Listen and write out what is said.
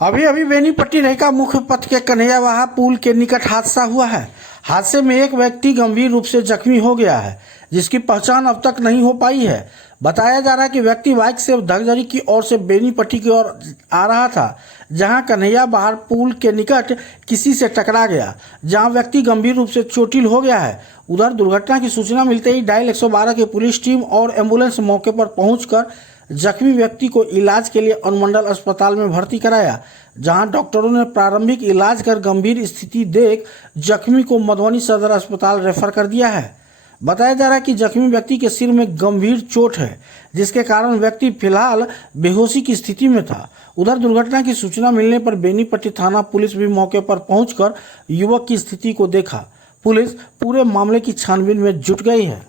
अभी अभी बेनीपट्टी रहिका मुख्य पथ के कन्हैयावाहा पुल के निकट हादसा हुआ है। हादसे में एक व्यक्ति गंभीर रूप से जख्मी हो गया है, जिसकी पहचान अब तक नहीं हो पाई है। बताया जा रहा है कि व्यक्ति बाइक से धगजरी की ओर से बेनीपट्टी की ओर आ रहा था, जहां कन्हैयावाहा पुल के निकट किसी से टकरा गया, जहां व्यक्ति गंभीर रूप से चोटिल हो गया है। उधर दुर्घटना की सूचना मिलते ही डायल 112 की पुलिस टीम और एम्बुलेंस मौके पर पहुंचकर जख्मी व्यक्ति को इलाज के लिए अनुमंडल अस्पताल में भर्ती कराया, जहां डॉक्टरों ने प्रारंभिक इलाज कर गंभीर स्थिति देख जख्मी को मधुबनी सदर अस्पताल रेफर कर दिया है। बताया जा रहा है कि जख्मी व्यक्ति के सिर में गंभीर चोट है, जिसके कारण व्यक्ति फिलहाल बेहोशी की स्थिति में था। उधर दुर्घटना की सूचना मिलने पर बेनीपट्टी थाना पुलिस भी मौके पर पहुंचकर युवक की स्थिति को देखा। पुलिस पूरे मामले की छानबीन में जुट गई है।